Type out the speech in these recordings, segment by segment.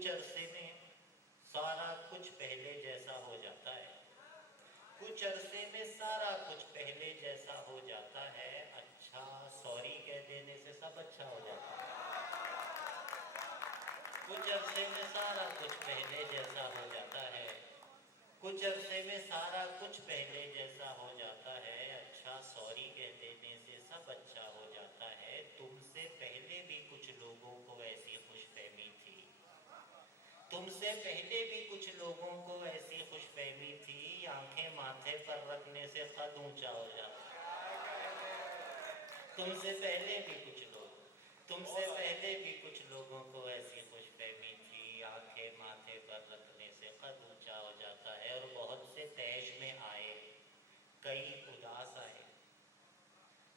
کچھ عرصے میں سارا کچھ پہلے جیسا ہو جاتا ہے، کچھ عرصے میں سارا کچھ پہلے جیسا ہو جاتا ہے، اچھا سوری کہہ دینے سے سب اچھا ہو جاتا ہے۔ کچھ عرصے میں سارا کچھ پہلے جیسا ہو جاتا ہے، کچھ عرصے میں سارا کچھ پہلے جیسا ہو جاتا ہے، اچھا سوری کہہ دینے سے سب اچھا ہو جاتا ہے۔ تم سے پہلے بھی کچھ لوگوں کو ایسی خوش فہمی تھی، تم سے پہلے بھی کچھ لوگوں کو ایسی خوش فہمی تھی، آنکھیں ماتھے پر رکھنے سے قد اونچا ہو جاتا ہے۔ تم سے پہلے بھی کچھ لوگ، تم سے پہلے بھی کچھ لوگوں کو ایسی خوش فہمی تھی، آنکھیں ماتھے پر رکھنے سے قد اونچا ہو جاتا ہے۔ اور بہت سے طیش میں آئے، کئی اداس آئے،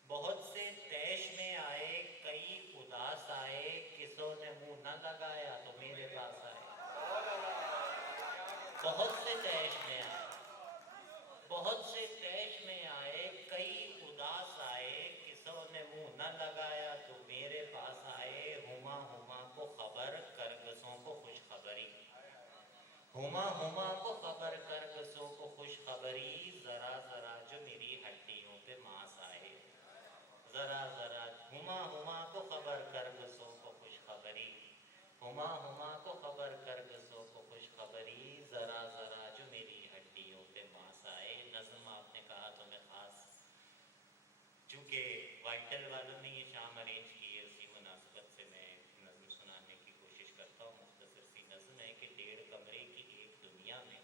بہت سے طیش میں آئے، کئی اداس آئے، کسوں نے منہ نہ لگایا تو میرے پاس آئے۔ بہت سے طیش میں آئے، بہت سے طیش میں آئے، کئی اداس آئے، کسوں نے منہ نہ لگایا تو میرے پاس آئے۔ ہما ہما کو خبر کرگسوں کو خوشخبری، ہما ہما کو خبر کرگسوں کو خوشخبری، ذرا ذرا جو میری ہڈیوں پہ ماس آئے، ذرا ذرا ہما ہما کو خبر کرگسوں کو خوشخبری، ہما ہما کو خبر کرگسوں کو خوشخبری، ذرا ذرا جو میری ہڈیوں پہ ماس آئے۔ نظم آپ نے کہا تو میں خاص، چونکہ وائٹل والوں نے یہ شام ارینج کی ہے، اسی مناسبت سے میں نظم سنانے کی کوشش کرتا ہوں۔ مختصر سی نظم ہے کہ 1.5 کمرے کی ایک دنیا میں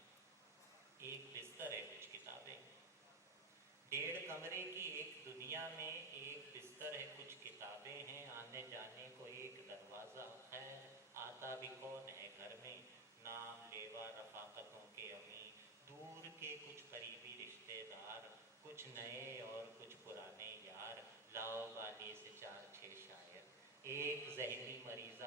ایک بستر ہے، کچھ کتابیں۔ 1.5 کمرے کی ایک دنیا میں ایک بستر ہے، کچھ کتابیں ہیں، آنے جانے کو ایک دروازہ، خیر آتا بھی کون ہے گھر میں، نام لیوا رفاقتوں کے امی، دور کے کچھ قریبی رشتے دار، کچھ نئے اور کچھ پرانے یار، لاؤ بالی سے 4-6 شاعر، ایک ذہنی مریض